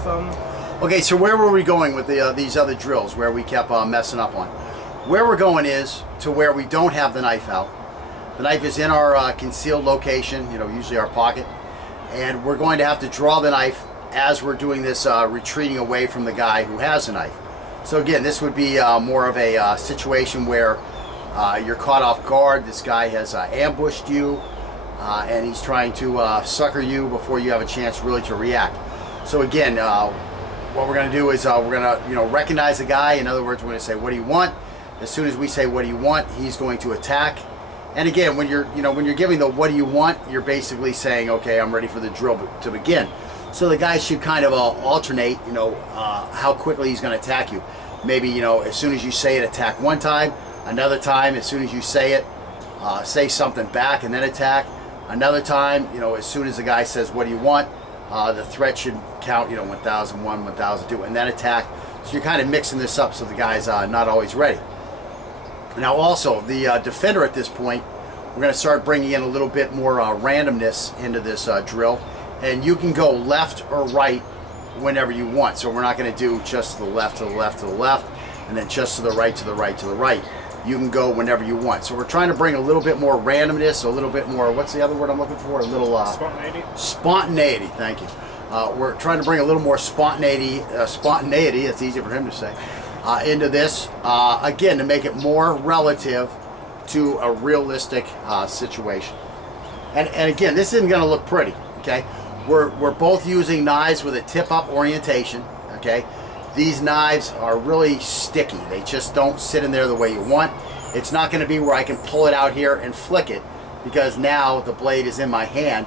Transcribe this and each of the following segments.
thumb. Okay, so where were we going with these other drills where we kept messing up on? Where we're going is to where we don't have the knife out. The knife is in our concealed location, usually our pocket, and we're going to have to draw the knife as we're doing this retreating away from the guy who has the knife. So again, this would be more of a situation where you're caught off guard. This guy has ambushed you, and he's trying to sucker you before you have a chance really to react. So again, what we're going to do is we're going to recognize the guy. In other words, we're going to say, "What do you want?" As soon as we say, "What do you want?" he's going to attack. And again, when you're giving the "what do you want," you're basically saying, "Okay, I'm ready for the drill to begin." So the guy should kind of alternate, how quickly he's going to attack you. Maybe, as soon as you say it, attack one time. Another time, as soon as you say it, say something back and then attack. Another time, as soon as the guy says, "What do you want?" The threat should count, 1001, 1002, and then attack. So you're kind of mixing this up so the guy's not always ready. Now also, the defender at this point, we're going to start bringing in a little bit more randomness into this drill. And you can go left or right whenever you want. So we're not going to do just to the left, to the left, to the left, and then just to the right, to the right, to the right. You can go whenever you want. So we're trying to bring a little bit more randomness, a little bit more, what's the other word I'm looking for? A little Spontaneity. Spontaneity, thank you. We're trying to bring a little more spontaneity, it's easy for him to say, into this, again, to make it more relative to a realistic situation. And again, this isn't going to look pretty, okay? We're both using knives with a tip-up orientation, okay? These knives are really sticky. They just don't sit in there the way you want. It's not going to be where I can pull it out here and flick it, because now the blade is in my hand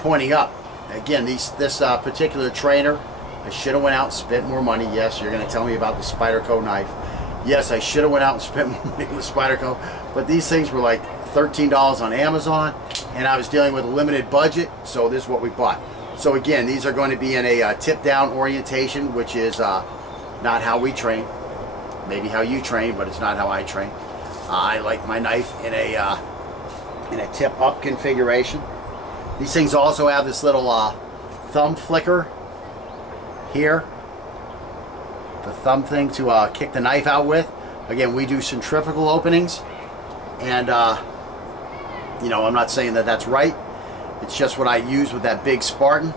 pointing up. Again, this particular trainer, I should have went out and spent more money. Yes, you're going to tell me about the Spyderco knife. Yes, I should have went out and spent more money with Spyderco, but these things were like $13 on Amazon, and I was dealing with a limited budget, so this is what we bought. So again, these are going to be in a tip-down orientation, which is not how we train. Maybe how you train, but it's not how I train. I like my knife in a tip-up configuration. These things also have this little thumb flicker here. The thumb thing to kick the knife out with. Again, we do centrifugal openings, and I'm not saying that that's right. It's just what I use with that big Spartan.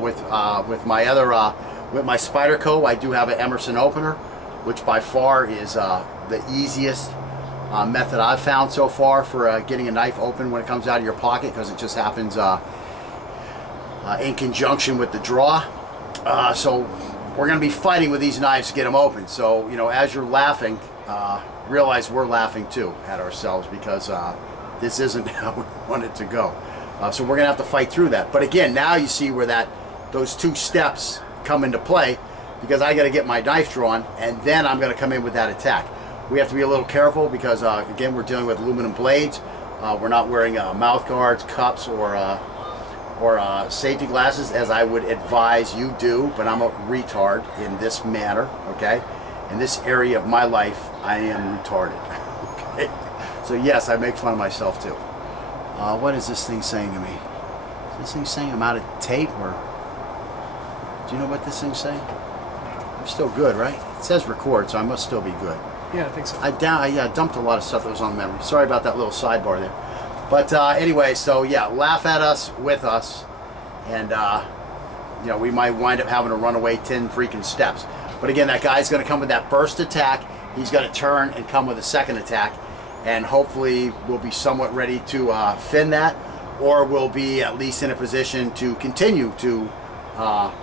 With my other with my Spyderco, I do have an Emerson opener, which by far is the easiest method I've found so far for getting a knife open when it comes out of your pocket, because it just happens in conjunction with the draw. So we're going to be fighting with these knives to get them open. So as you're laughing, realize we're laughing too at ourselves, because this isn't how we want it to go. So we're going to have to fight through that. But again, now you see where those two steps come into play, because I got to get my knife drawn, and then I'm going to come in with that attack. We have to be a little careful, because again, we're dealing with aluminum blades. We're not wearing mouth guards, cups, or safety glasses, as I would advise you do, but I'm a retard in this manner, okay? In this area of my life, I am retarded, okay? So yes, I make fun of myself too. What is this thing saying to me? Is this thing saying I'm out of tape, or do you know what this thing's saying? I'm still good, right? It says record, so I must still be good. Yeah, I think so. I dumped a lot of stuff that was on memory. Sorry about that little sidebar there. But anyway, so yeah, laugh at us, with us, and we might wind up having to run away 10 freaking steps. But again, that guy's going to come with that burst attack. He's going to turn and come with a second attack, and hopefully we'll be somewhat ready to fin that, or we'll be at least in a position to continue to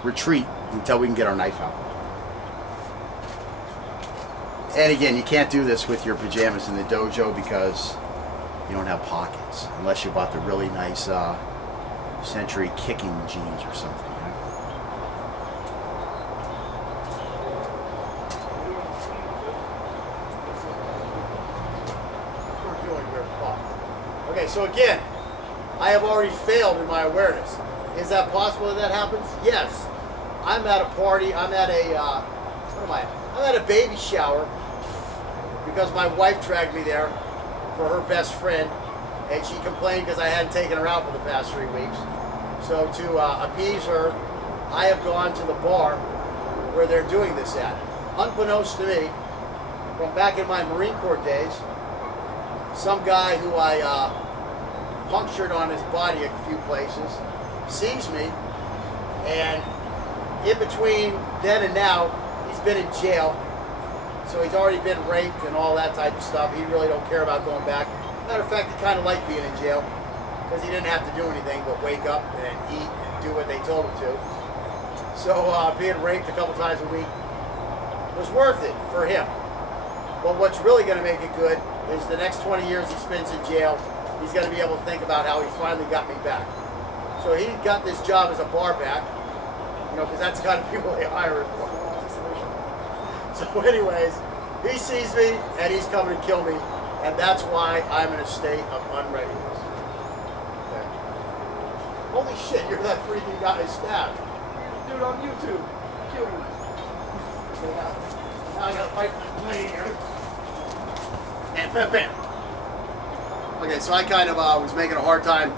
retreat until we can get our knife out. And again, you can't do this with your pajamas in the dojo, because you don't have pockets, unless you bought the really nice Century kicking jeans or something. Okay, so again, I have already failed in my awareness. Is that possible that happens? Yes. I'm at a party. I'm at a what am I? I'm at a baby shower, because my wife dragged me there for her best friend, and she complained because I hadn't taken her out for the past 3 weeks. So to appease her, I have gone to the bar where they're doing this at. Unbeknownst to me, from back in my Marine Corps days, some guy who I punctured on his body a few places sees me, and in between then and now, he's been in jail. So he's already been raped and all that type of stuff. He really don't care about going back. Matter of fact, he kind of liked being in jail because he didn't have to do anything but wake up and eat and do what they told him to. So being raped a couple times a week was worth it for him. But what's really going to make it good is the next 20 years he spends in jail, he's going to be able to think about how he finally got me back. So he got this job as a bar back, you know, because that's the kind of people they hire for. So anyways, he sees me and he's coming to kill me, and that's why I'm in a state of unreadiness. Okay. Holy shit, you're that freaking guy who stabbed. Dude on YouTube. Kill you. Now I gotta fight my blade here. And bam, bam. Okay, so I kind of was making a hard time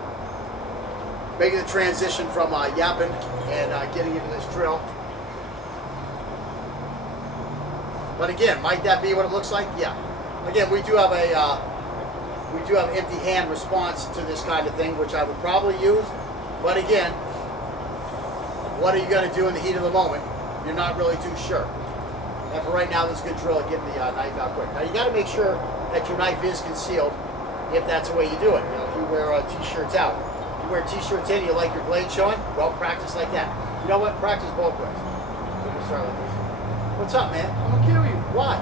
making the transition from yapping and getting into this drill. But again, might that be what it looks like? Yeah. Again, we do have empty hand response to this kind of thing, which I would probably use. But again, what are you going to do in the heat of the moment? You're not really too sure. And for right now, this is a good drill at getting the knife out quick. Now you got to make sure that your knife is concealed if that's the way you do it. You know, if you wear t-shirts out, if you wear t-shirts in, you like your blade showing. Well, practice like that. You know what? Practice both ways. Let me start like this. What's up, man? I'm gonna kill you. Why?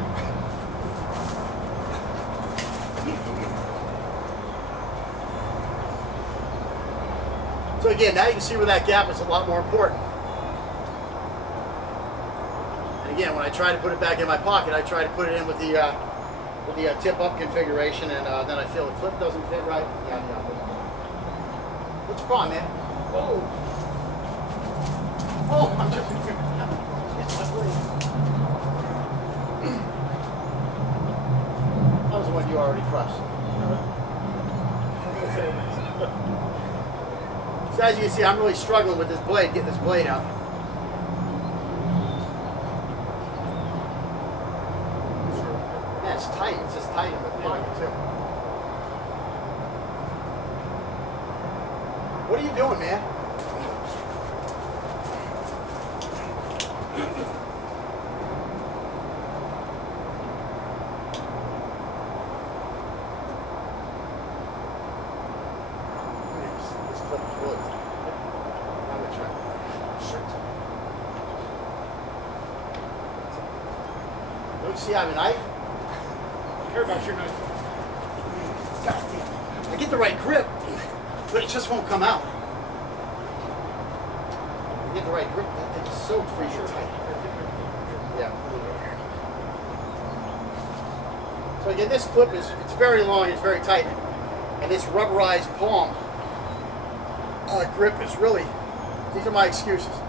So again, now you can see where that gap is a lot more important. And again, when I try to put it back in my pocket, I try to put it in with the tip-up configuration, and then I feel the clip doesn't fit right. Yeah. What's your problem, man? Oh, I'm just. It's my blade. That was the one you already crushed. So as you can see, I'm really struggling with this blade, getting this blade out. Yeah, it's tight. It's just tight in the pocket, too. What are you doing, man? Don't you see I have a knife? I care about your knife. God damn. I get the right grip, but it just won't come out. I get the right grip, that thing is so freaking tight. Yeah. So again, this clip is, it's very long, it's very tight. And this rubberized palm grip is really, these are my excuses.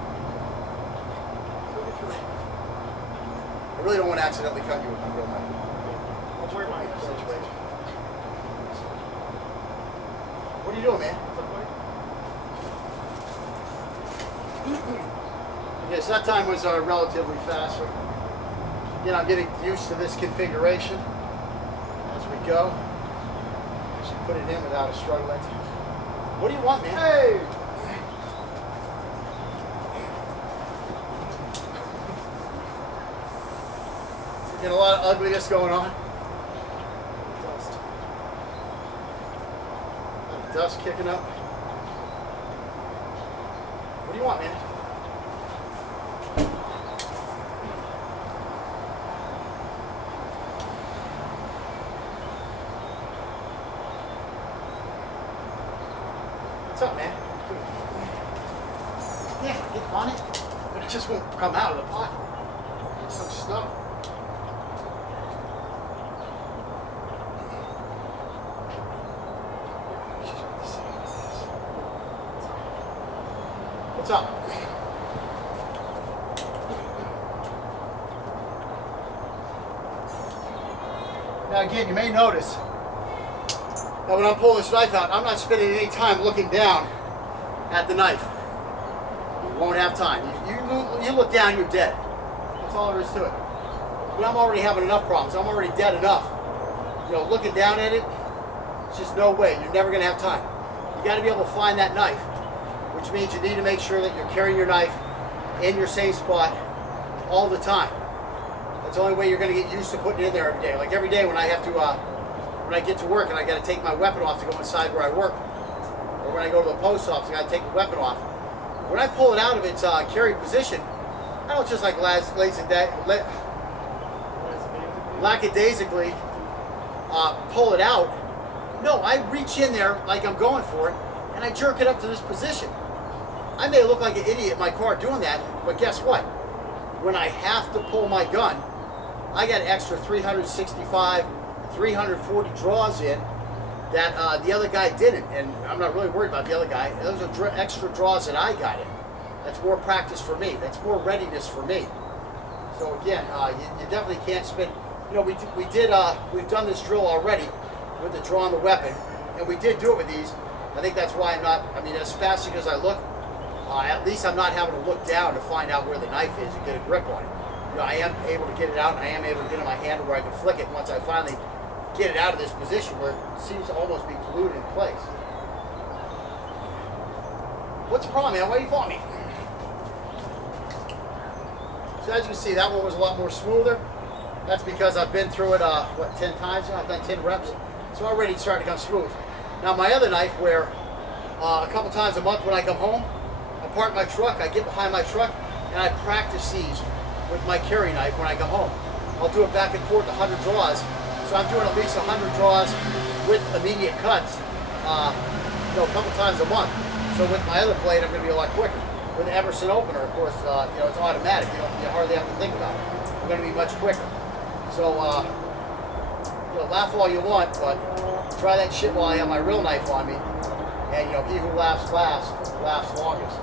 I really don't want to accidentally cut you with my real knife. I'll wear my Situation. What are you doing, man? Okay, so that time was relatively fast. So, again, I'm getting used to this configuration as we go. I should put it in without a struggle. What do you want, man? Hey! Getting a lot of ugliness going on. Dust. A lot of dust kicking up. What do you want, man? What's up, man? Yeah, get on it, but it just won't come out of the pocket. It's so stuck. What's up? Now again, you may notice that when I'm pulling this knife out, I'm not spending any time looking down at the knife. won't have time. You look down, you're dead. That's all there is to it. But I'm already having enough problems. I'm already dead enough. You know, looking down at it, it's just no way. You're never going to have time. You got to be able to find that knife, which means you need to make sure that you're carrying your knife in your safe spot all the time. That's the only way you're going to get used to putting it in there every day. Like every day when I have to, when I get to work and I got to take my weapon off to go inside where I work, or when I go to the post office, I got to take the weapon off. When I pull it out of its carry position, I don't just like lackadaisically pull it out. No, I reach in there like I'm going for it, and I jerk it up to this position. I may look like an idiot in my car doing that, but guess what? When I have to pull my gun, I got extra 365, 340 draws in that the other guy didn't, and I'm not really worried about the other guy. Those are extra draws that I got in. That's more practice for me. That's more readiness for me. So again, you definitely can't spend. You know, we've done this drill already with the drawing the weapon, and we did do it with these. I think that's why I'm not. I mean, as spastic as I look, at least I'm not having to look down to find out where the knife is and get a grip on it. You know, I am able to get it out, and I am able to get in my hand where I can flick it once I finally get it out of this position where it seems to almost be glued in place. What's the problem, man? Why are you following me? So as you can see, that one was a lot more smoother. That's because I've been through it, 10 times now? I've done 10 reps. So already it's starting to come smooth. Now my other knife, where a couple times a month when I come home, I park my truck, I get behind my truck, and I practice these with my carry knife when I come home. I'll do it back and forth, 100 draws. So I'm doing at least 100 draws with immediate cuts, you know, a couple times a month. So with my other blade, I'm going to be a lot quicker. With the Emerson opener, of course, you know, it's automatic. You hardly have to think about it. I'm going to be much quicker. So, you know, laugh all you want, but try that shit while I have my real knife on me. And, you know, he who laughs last, laughs longest.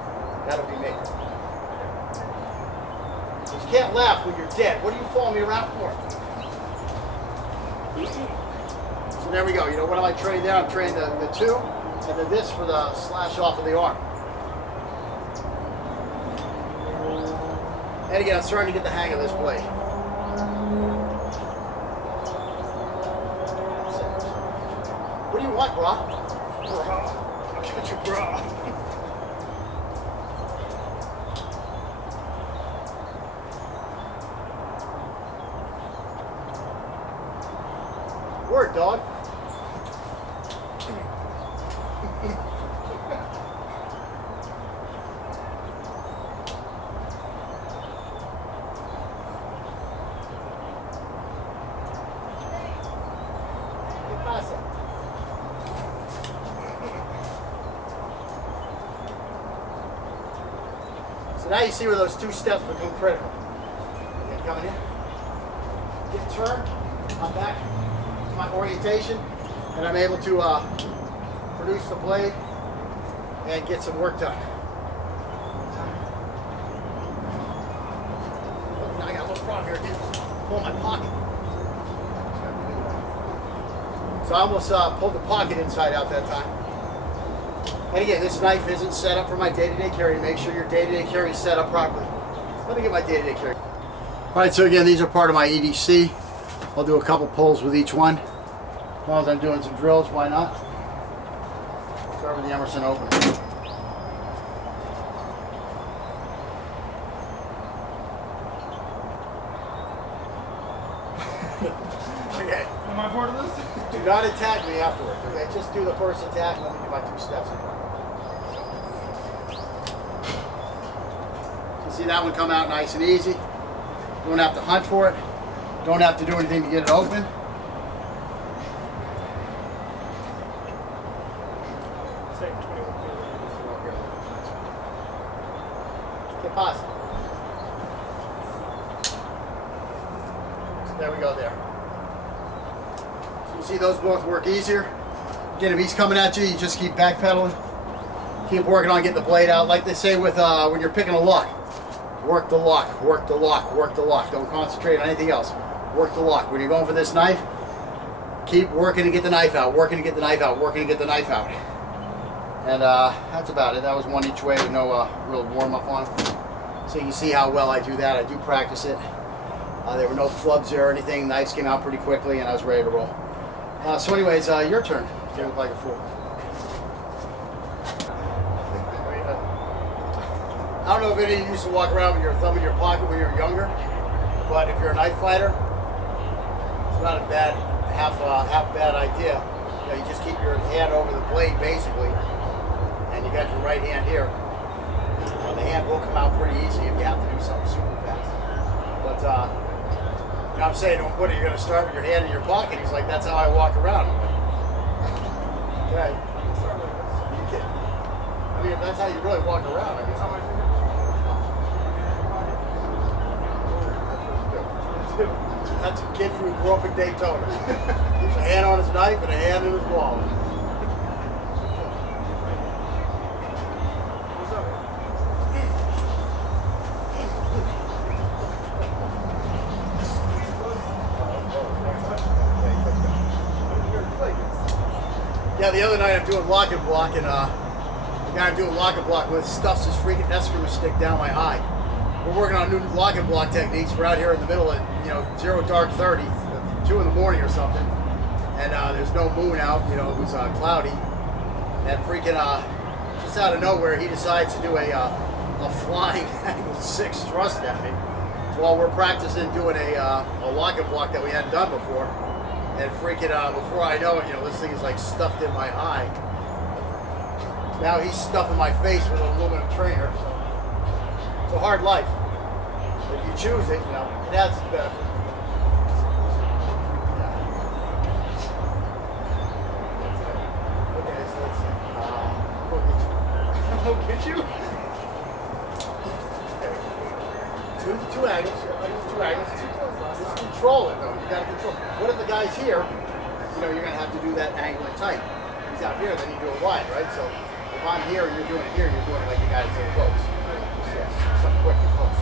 That'll be me. You can't laugh when you're dead. What are you following me around for? So there we go. You know, what am I training there? I'm training the two, and then this for the slash off of the arm. And again, I'm starting to get the hang of this blade. What do you want, brah? Brah. I'll get you, brah. Word, dog. So now you see where those two steps become critical. Again, coming in, get turned, I'm back to my orientation, and I'm able to produce the blade and get some work done. Now I got a little problem here, dude. Pull my pocket. So I almost pulled the pocket inside out that time. And again, this knife isn't set up for my day-to-day carry. Make sure your day-to-day carry is set up properly. Let me get my day-to-day carry. All right, so again, these are part of my EDC. I'll do a couple pulls with each one. As long as I'm doing some drills, why not? Start with the Emerson opener. Okay. Am I part of this? Do not attack me afterwards, okay? Just do the first attack and let me do my 2 steps. You see that one come out nice and easy. Don't have to hunt for it. Don't have to do anything to get it open. ¿Qué pasa? So there we go there. So you see those both work easier. Again, if he's coming at you, you just keep backpedaling. Keep working on getting the blade out. Like they say with when you're picking a lock. Work the lock, work the lock, work the lock. Don't concentrate on anything else. Work the lock. When you're going for this knife, keep working to get the knife out, working to get the knife out, working to get the knife out. And that's about it. That was one each way with no real warm-up on. So you can see how well I do that. I do practice it. There were no flubs there or anything. Knives came out pretty quickly and I was ready to roll. So anyways, your turn. You look like a fool. I don't know if any of you used to walk around with your thumb in your pocket when you were younger, but if you're a knife fighter, it's not a bad, half bad idea. You know, you just keep your hand over the blade basically, and you got your right hand here. The hand will come out pretty easy if you have to do something super fast. But you know, I'm saying, what are you going to start with your hand in your pocket? He's like, that's how I walk around. Okay. You can. I mean, if that's how you really walk around, I guess. That's a kid who grew up in Daytona. Keeps a hand on his knife and a hand in his wallet. Yeah, the other night I'm doing lock and block, and the guy I'm doing lock and block with stuffs his freaking excrement stick down my eye. We're working on new lock and block techniques. We're out here in the middle of, you know, 0 dark 30, 2 in the morning or something, and there's no moon out. You know, it was cloudy, and freaking just out of nowhere he decides to do a flying angle 6 thrust at me while we're practicing doing a lock and block that we hadn't done before. And freaking before I know it, you know, this thing is like stuffed in my eye. Now he's stuffing my face with an aluminum trainer. So it's a hard life. If you choose it, you know, it has its benefits. Yeah. Okay, so let's see. We'll get you. Two angles. Two angles. Just control it, though. You got to control. What if the guy's here? You know, you're going to have to do that angle and tight. If he's out here, then you do it wide, right? So if I'm here and you're doing it here, you're doing it like the guy's so close. Yes, something quick and close.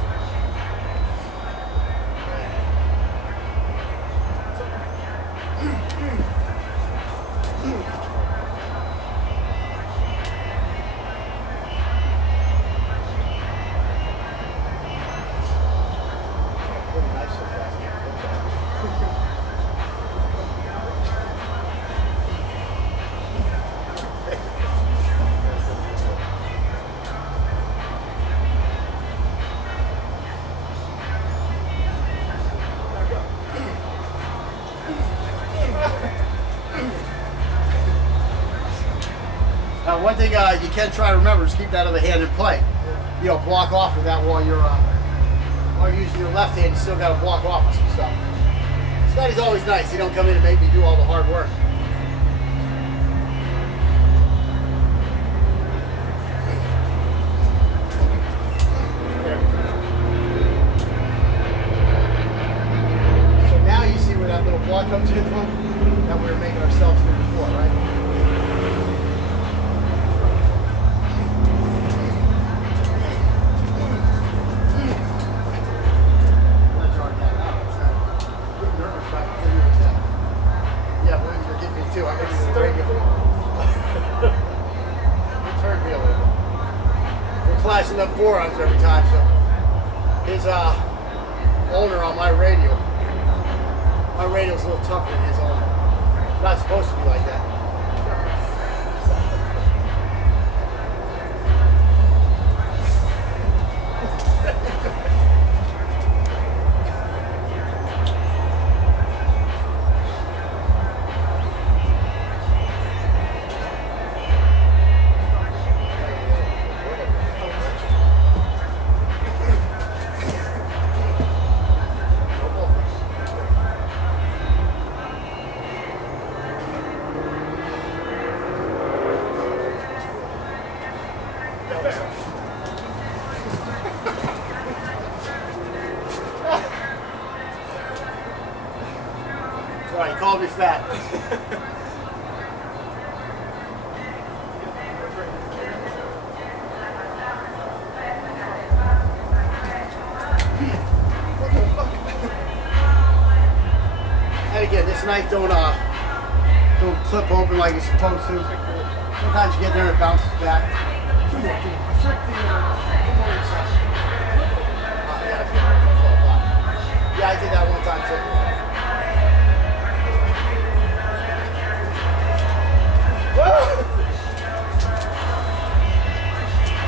One thing you can try to remember is keep that other hand in play. You know, block off with that while you're using your left hand. You still got to block off with some stuff. Scotty's always nice. He don't come in and make me do all the hard work. So now you see where that little block comes in from? That we were making ourselves do before, right? Flashing up forearms every time, so his owner on my radio's a little tougher than his owner. It's not supposed to be like that. Sorry, he called me fat. And again, this knife don't clip open like it's supposed to. Sometimes you get there and it bounces back. Check the morning session. Yeah, I did that one time too.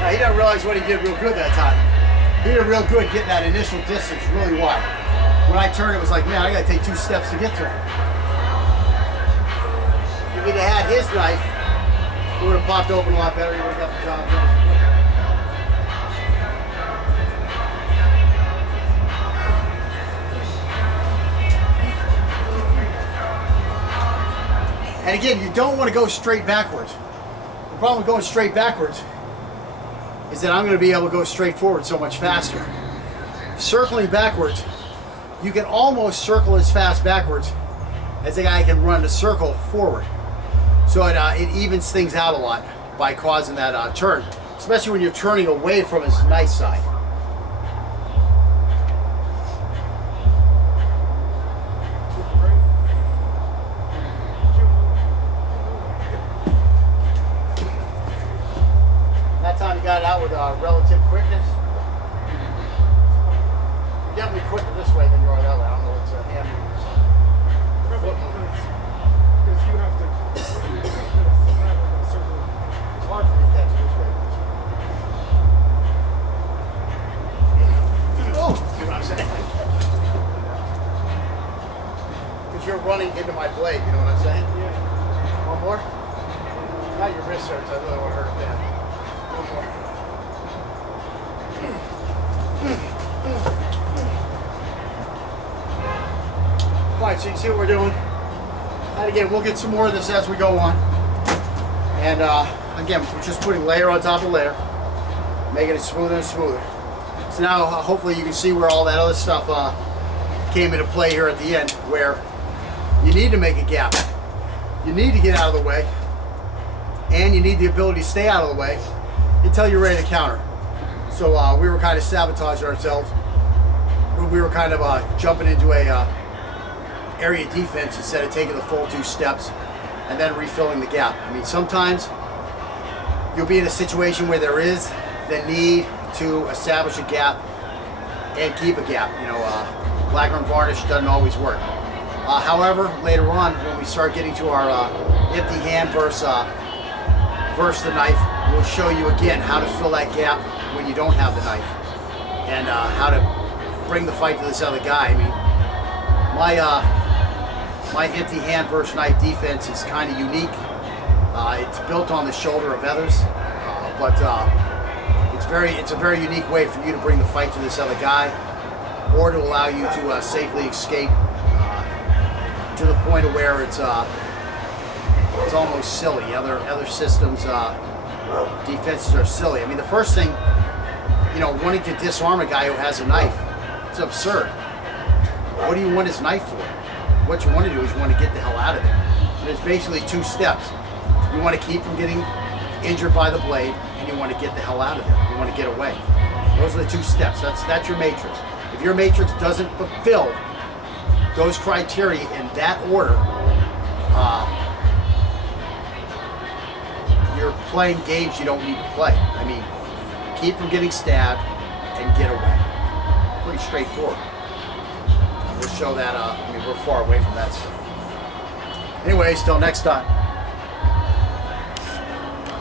He didn't realize what he did real good that time. He did real good getting that initial distance really wide. When I turned, it was like, man, I gotta take 2 steps to get to him. If he'd have had his knife, it would have popped open a lot better. He would have got the job done. And again, you don't want to go straight backwards. The problem with going straight backwards is that I'm going to be able to go straight forward so much faster. Circling backwards, you can almost circle as fast backwards as a guy can run to circle forward. So it evens things out a lot by causing that turn, especially when you're turning away from his knife side. That time you got it out with relative quickness. You're definitely quicker this way than you are that way. I don't know what's happening. Because you have to. It's hard for me to catch this way. Oh, see what I'm saying? Because you're running into my blade, you know what I'm saying? Yeah. One more? Now your wrist hurts. I really want to hurt it bad. One more. Alright, so you see what we're doing. And again, we'll get some more of this as we go on. And again, we're just putting layer on top of layer, making it smoother and smoother. So now, hopefully you can see where all that other stuff came into play here at the end, where you need to make a gap. You need to get out of the way, and you need the ability to stay out of the way until you're ready to counter. So we were kind of sabotaging ourselves. We were kind of jumping into a area defense instead of taking the full 2 steps and then refilling the gap. I mean, sometimes you'll be in a situation where there is the need to establish a gap and keep a gap. You know, lacquer and varnish doesn't always work. However, later on, when we start getting to our empty hand versus the knife, we'll show you again how to fill that gap when you don't have the knife, and how to bring the fight to this other guy. I mean, my empty hand versus knife defense is kind of unique. It's built on the shoulder of others, but it's a very unique way for you to bring the fight to this other guy, or to allow you to safely escape to the point of where it's almost silly. Other systems defenses are silly. I mean, the first thing, you know, wanting to disarm a guy who has a knife, it's absurd. What do you want his knife for? What you want to do is you want to get the hell out of there. And it's basically 2 steps. You want to keep from getting injured by the blade, and you want to get the hell out of there. You want to get away. Those are the 2 steps. That's your matrix. If your matrix doesn't fulfill those criteria in that order, you're playing games you don't need to play. I mean, keep from getting stabbed and get away. Pretty straightforward. We'll show that, I mean, we're far away from that stuff. Anyways, till next time.